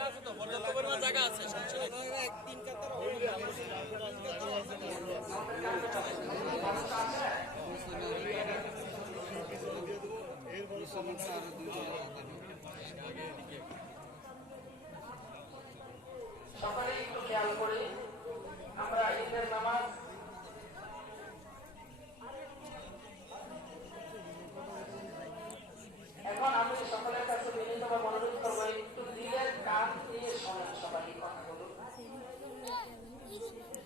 জায়গা আছে তিন সকালে একটু খেয়াল করি আমরা ঈদের নামাজ এখন আমি সকলের কাছে বিনীতভাবে অনুরোধ করবো একটু দিলের কান দিয়ে শোনেন সবাই কথাগুলো।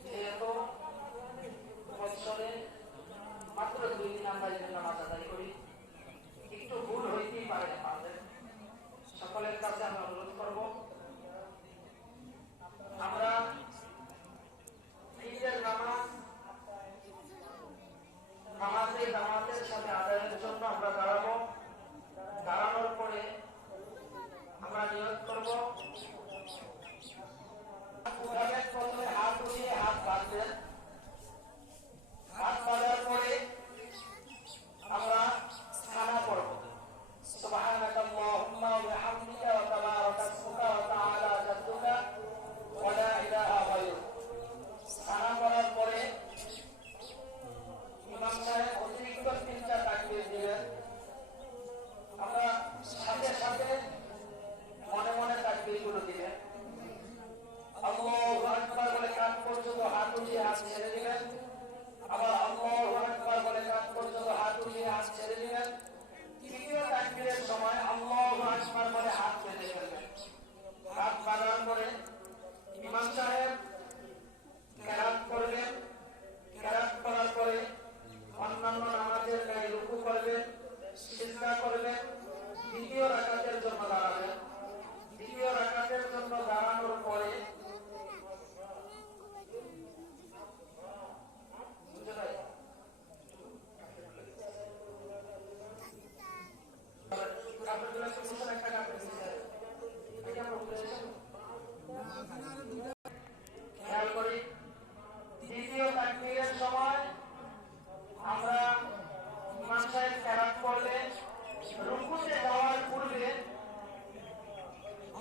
যেহেতু বছরে মাত্র 2 দিন আমরা ঈদের নামাজ আদায় করি, একটু ভুল হইতেই পারে আমাদের। সকলের কাছে আমি অনুরোধ করব আমরা ঈদের নামাজের জামাতের সাথে আদায়ের জন্য আমরা দাঁড়াবো। দাঁড়ানোর পরে আমরা নিয়ত করব, প্রথমে হাত উঠিয়ে হাত বাঁধবেন। হাত বাঁধার পরে আমরা সানা পড়ব। সুবহানাকা আল্লাহুম্মা ওয়া বিহামদিকা ওয়া তাবারাকা ইসমুকা ওয়া তাআলা জাদ্দুকা ওয়া লা ইলাহা গায়রুক। সানা পড়ার পরে ইমাম সাহেব অতিরিক্ত 3টা তাকবীর দিবেন। আমরা সাথে সাথে মনে মনে তাকবীরগুলো দিবেন। আল্লাহু আকবার বলে কান পর্যন্ত হাত উঠিয়ে হাত ছেড়ে দিবেন। আবার আল্লাহু আকবার বলে কান পর্যন্ত হাত উঠিয়ে হাত ছেড়ে দিবেন। তৃতীয় তাকবীরের সময় আল্লাহু আকবার বলে হাত বেঁধে ফেলবেন। হাত বাঁধার পরে ইমাম সাহেব কেরাত করবেন। কেরাত করার পরে অন্যান্য নামাজের গায়ে রুকু করবেন, সিজদা করবেন। দ্বিতীয় রাকাতের জন্য দাঁড়াবেন। দ্বিতীয় রাকাতের জন্য দাঁড়ানোর পরে খেয়াল করি দ্বিতীয় তাকবীরের সময় আমরা ইমাম সাহেব কেরাত করলে রুকুতে যাওয়ার পূর্বে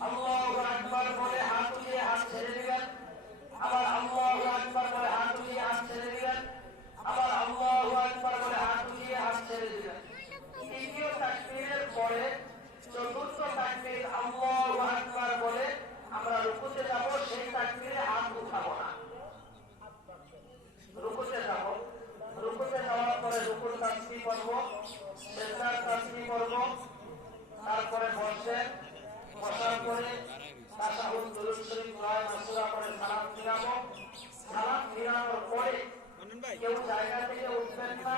আল্লাহু আকবার বলে হাত উঠিয়ে হাত ছেড়ে দিবেন। আবার আল্লাহু আকবার বলে হাত উঠিয়ে হাত ছেড়ে দিবেন। আবার আল্লাহু আকবার বলে হাত উঠিয়ে হাত ছেড়ে দিবেন। তৃতীয় তাকবীরের পরে চতুর্থ তাকবীর আল্লাহু আকবার বলে আমরা রুকুতে যাব। সেই তাকবীরে হাত উঠাবো না, রুকুতে যাব। রুকুতে যাওয়ার পরে রুকুর তাসবিহ পড়ব, সিজদার তাসবিহ পড়ব। তারপরে বসবেন। বসার পরে তাশাহুদ, দুরূদ শরীফ, দোয়া, মাসুরা পড়ে সালাম ফিরাবো। সালাম ফিরানোর পরে কেউ জায়গা থেকে উঠবেন না,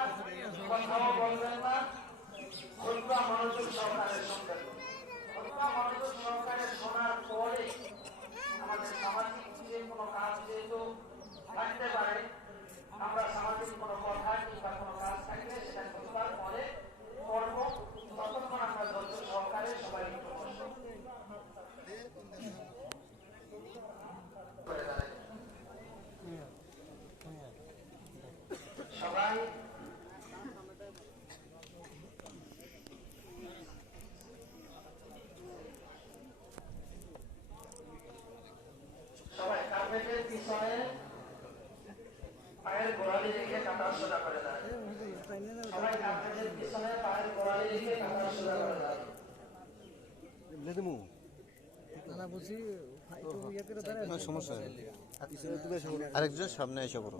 কথাও বলবেন না। খুতবা মনোযোগ সহকারে শুনবেন। খুতবা মনোযোগ সহকারে শোনার পরে আমাদের সামাজিক যে কোনো কাজ যেহেতু থাকতে পারে, আমরা সামাজিক কোনো কথা কিংবা কোনো কাজ থাকলে সেটা খুতবার পরে পড়ব। ততক্ষণ আমরা ধৈর্য সহকারে সবাই একটু বসব। সবাই সবাই কার্পেটের পিছনে পায়ের গোড়ালি রেখে কাতার সোজা করে দেয়। সবাই কার্পেটের পিছনে পায়ের গোড়ালি রেখে কাতার সোজা করে দেয়। সমস্যা আরেকজন সামনে এসে করো।